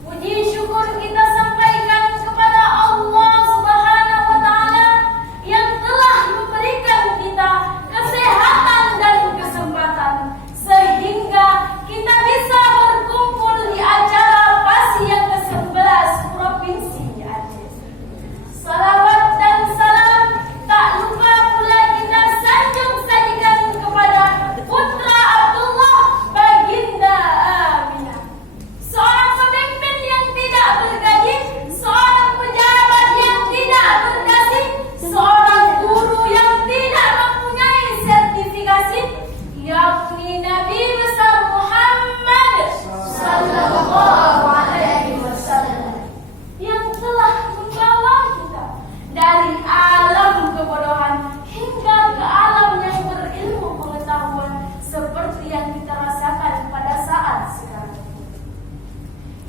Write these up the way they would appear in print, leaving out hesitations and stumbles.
Puji syukur kita sampaikan kepada Allah Subhanahu wa Ta'ala yang telah memberikan kita kesehatan dan kesempatan sehingga kita bisa berkumpul di acara PASI yang ke-11 Provinsi Aceh. Salawat dan salam tak lupa pula kita sanjung sajikan kepada putra Abdullah Baginda Aminah, seorang pemimpin yang tidak bergaji, seorang pejabat yang tidak berdasi, seorang guru yang tidak mempunyai sertifikasi, yakni Nabi besar Muhammad sallallahu alaihi wasallam yang telah membawa kita dari alam kebodohan hingga ke alam yang berilmu pengetahuan seperti yang kita rasakan pada saat sekarang.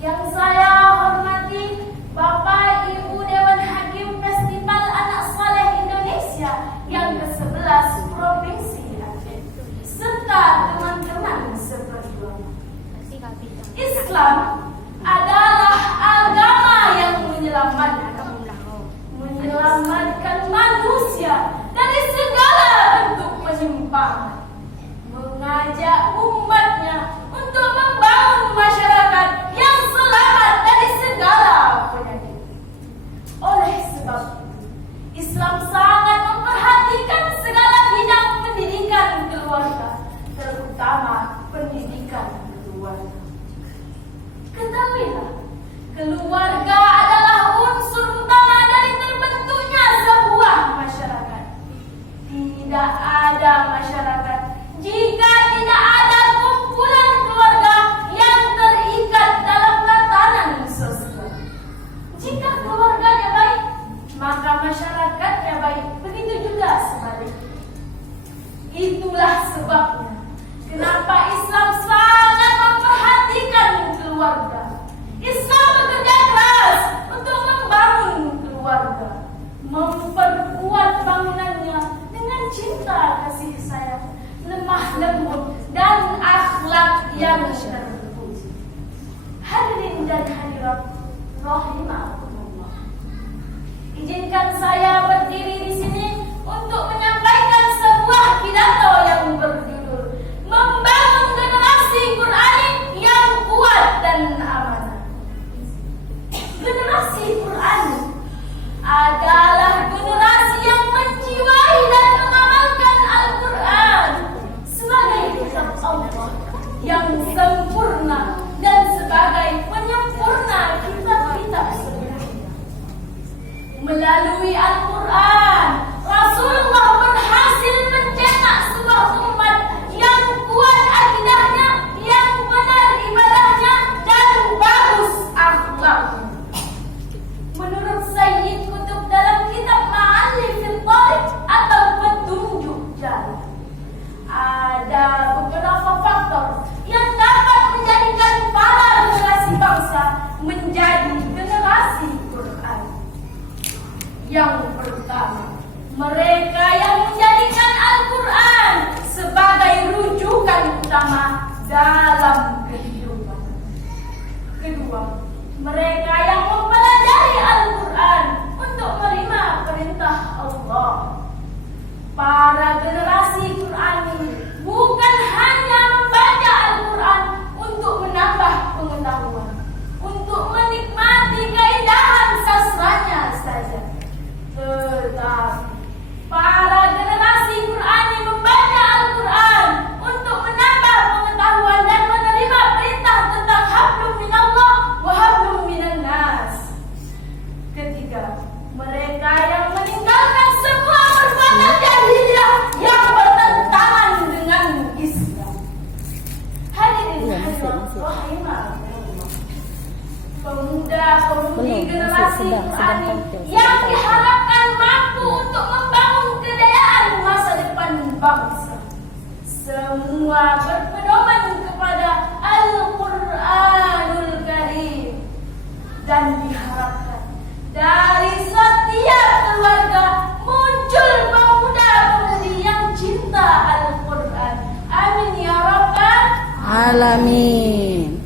Yang saya hormati Bapak Ibu Dewan Hakim Festival Anak Saleh Indonesia yang ke-11 Provinsi Aceh serta teman-teman seperjuangan. Islam adalah agama yang menyelamatkan manusia dari segala bentuk penyimpangan, mengajak umatnya untuk membangun masyarakat yang selamat dari segala penyakit. Oleh sebab itu, Islam sangat memperhatikan segala bidang pendidikan keluarga, terutama pendidikan keluarga. Ketahuilah, keluarga adalah unsur utama dari terbentuknya sebuah masyarakat. Tidak ada masyarakat jika tidak ada kumpulan keluarga yang terikat dalam tatanan sosial. Jika keluarganya baik, maka masyarakatnya baik. Begitu juga sebaliknya. Itulah sebabnya kenapa Islam sangat memperhatikan keluarga. Islam bekerja keras untuk membangun keluarga, memperkuat bangunannya dengan cinta kasih sayang, lemah lembut dan akhlak yang terpuji. Hadirin dan hadirat rahimakumullah, izinkan saya berdiri di sini untuk menyampaikan sebuah pidato yang berjudul Membangun Generasi Qurani yang Kuat dan Amanah. Generasi Qurani adalah generasi yang menjiwai dan mengamalkan Al-Quran sebagai kitab Allah yang sempurna dan sebagai penyempurna kitab-kitab sebelumnya. Melalui Al-Quran, Rasulullah berhasil mencetak sebuah umat yang kuat akidahnya, yang benar ibadahnya, dan bagus akhlaknya. Menurut Sayyid Qutb dalam kitab Ma'alifil Tariq atau Petunjuk Jalan, ada beberapa faktor yang dapat menjadikan para generasi bangsa menjadi generasi Quran. Yang pertama, mereka yang menjadikan Al-Quran sebagai rujukan utama dalam kehidupan. Kedua, mereka yang mempelajari Al-Quran untuk menerima perintah Allah. Para generasi Qurani bukan hanya membaca Al-Quran untuk menambah pengetahuan, untuk menikmati keindahan sastranya saja, tetapi para generasi Qurani membaca Al-Quran untuk menambah pengetahuan dan menerima perintah tentang hablum minallah wa hablum minan nas. Ketiga, mereka yang meninggalkan semua perbuatan jahiliyah yang bertentangan dengan Islam. Hadirin hadirat rahimakumullah, pemuda-pemudi generasi Qurani yang diharapkan mampu untuk membangun kejayaan masa depan bangsa, semua berpedoman kepada Al-Quranul Karim, dan diharapkan dari setiap keluarga muncul pemuda-pemudi yang cinta Al-Quran. Amin ya rabbal alamin.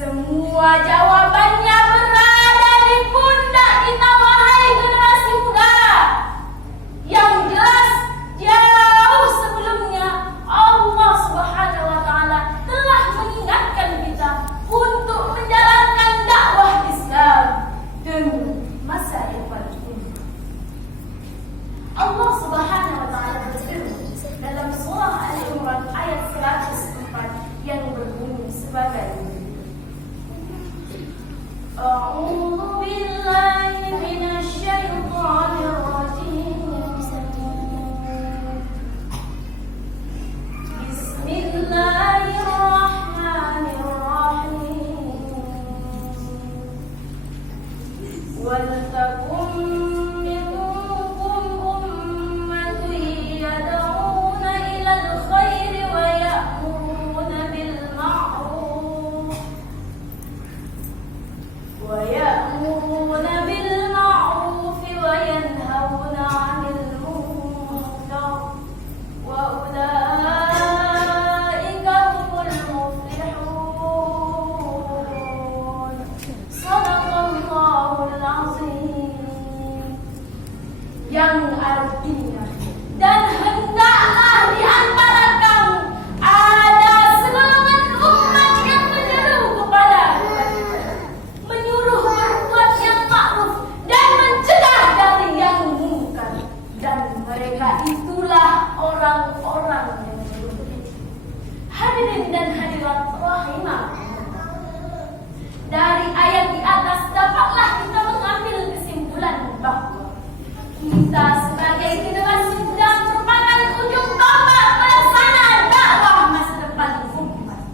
Semua jawabannya berada di pundak kita, wahai generasi muda. Yang jelas, jauh sebelumnya Allah Subhanahu wa Ta'ala telah mengingatkan kita untuk menjalankan dakwah Islam demi masa depan umat. Allah Subhanahu wa Ta'ala berfirman dalam surah Al-Imran ayat 104 yang berbunyi sebagai A'udzu billahi minasy syaithanir rajim. Bismillahirrahmanirrahim. Wal takum minkum ummatun yad'una ilal khairi wa ya'muruna bil ma'ruf wa yanhauna 'anil munkar wa ulaika humul muflihun. Shadaqallahul 'azim. Yang artinya, dan hendaklah di antara kamu ada segolongan umat yang menyeru kepada kebaikan, menyuruh berbuat yang ma'ruf dan mencegah dari yang munkar, dan mereka itulah orang-orang yang beruntung. Hadirin dan hadirat rahimakumullah, dari ayat di atas dapatlah kita mengambil kesimpulan bahwa kita sebagai generasi muda merupakan ujung tombak pelaksanaan dakwah masa depan umat.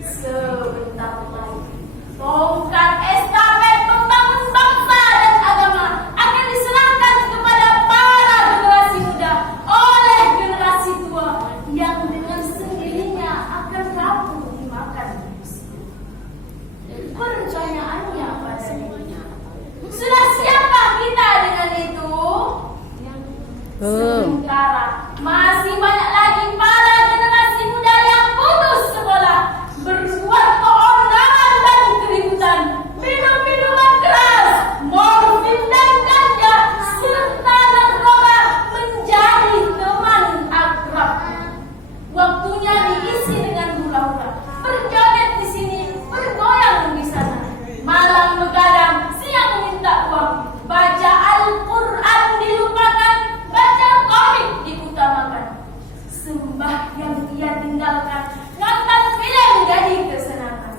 Sebentar lagi tongkat estafet membangun bangsa dan agama akan diserahkan kepada para generasi muda oleh generasi tua yang dengan sendirinya akan rapuh dimakan manusia. Pertanyaannya padanya, sudah siapa kita dengan itu? Sementara masih banyak lagi para generasi muda yang putus sekolah, berbuat keonaran dan keributan, minum minuman keras, morfin dan ganja, serta narkoba menjadi teman akrabnya. Waktunya diisi dengan hura-hura, berjoget di sini, bergoyang di sana, malam begadang, siang meminta uang, baca Al-Quran dilupakan, baca komik diutamakan, sembahyang ia tinggalkan, nonton film jadi kesenangan,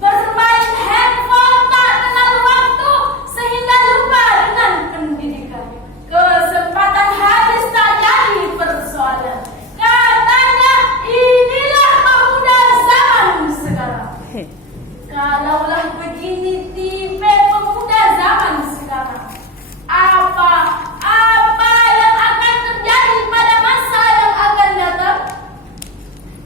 bermain handphone tak kenal waktu sehingga lupa dengan pendidikan, kesempatan habis tak jadi persoalan. Katanya inilah pemuda zaman sekarang. Kalaulah begini tipe pemuda zaman sekarang, apa yang akan terjadi pada masa yang akan datang?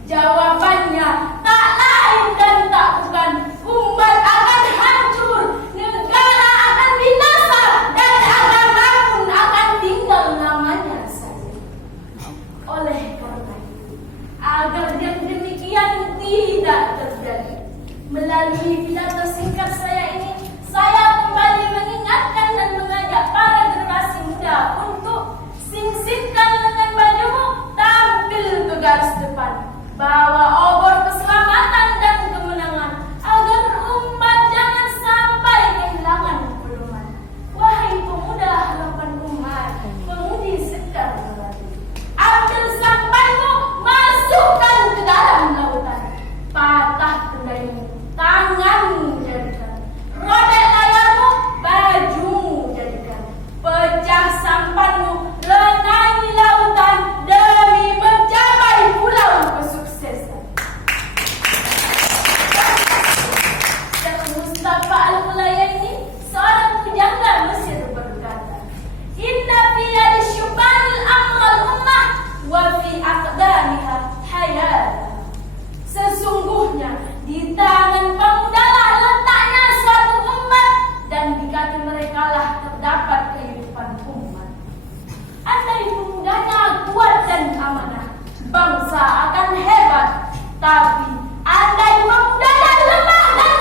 Jawabannya tak lain dan tak bukan, umat akan hancur, negara akan binasa, dan agama pun akan tinggal namanya saja. Oleh karena itu, agar yang demikian tidak terjadi, melalui pidato singkat saya ini, saya kembali mengingatkan dan mengajak para generasi muda untuk sing-singkan lengan bajumu, tampil ke garis depan, bawa obor keselamatan dan kemenangan, agar umat jangan sampai kehilangan pedoman. Wahai pemuda harapan umat, pemudi sekar melati, ambil sampaimu, masukkan ke dalam lautan, patah kendaimu, tanganmu jadikan, robek layarmu, bajumu jadikan, pecah sampanmu, renangi lautan demi mencapai pulau kesuksesan. Syekh Mustafa Al-Mulayyani, seorang pujangga Mesir, berkata, Inna fi yadi syubanil amral ummah wa fi aqdamiha hayat. Sesungguhnya di tangan pemudalah letaknya suatu umat, dan di kaki mereka lah terdapat kehidupan umat. Andai pemudanya kuat dan amanah, bangsa akan hebat. Tapi andai pemudanya lemah dan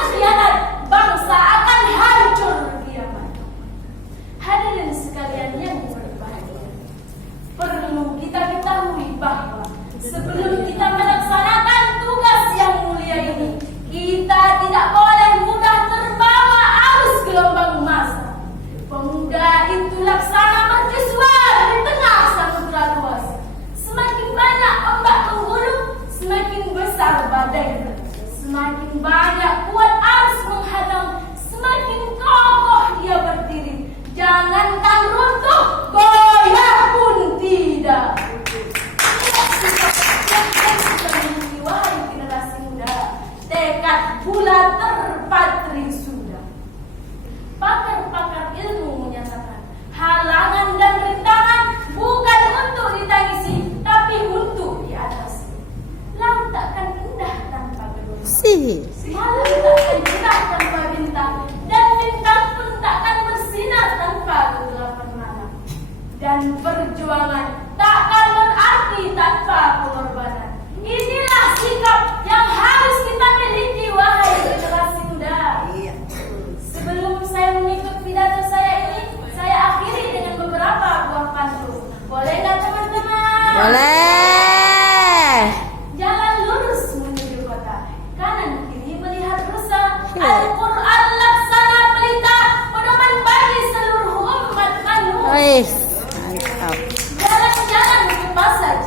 Semakin banyak kuat arus menghadang, semakin kokoh dia berdiri. Jangankan runtuh, goyah pun tidak. Inilah sikap yang harus kita miliki, wahai generasi muda. Tekad bulat terpatri sudah. Pakar-pakar ilmu menyatakan, halangan dan rintangan bukan untuk ditangisi, tapi untuk diatasi. Laut takkan indah tanpa gedung, malam takkan cerah tanpa bintang, dan bintang pun takkan bersinar tanpa kegelapan malam. Dan perjuangan takkan berarti tanpa pengorbanan. Inilah sikap yang harus kita miliki, wahai generasi muda. Sebelum saya menutup pidato saya ini, saya akhiri dengan beberapa buah pantun. Boleh nggak teman-teman? Boleh. Jalan lurus menuju kota, kanan kiri melihat rusa. Al-Quran laksana pelita, pedoman bagi seluruh umat manusia. Mantap. Jalan-jalan ke pasar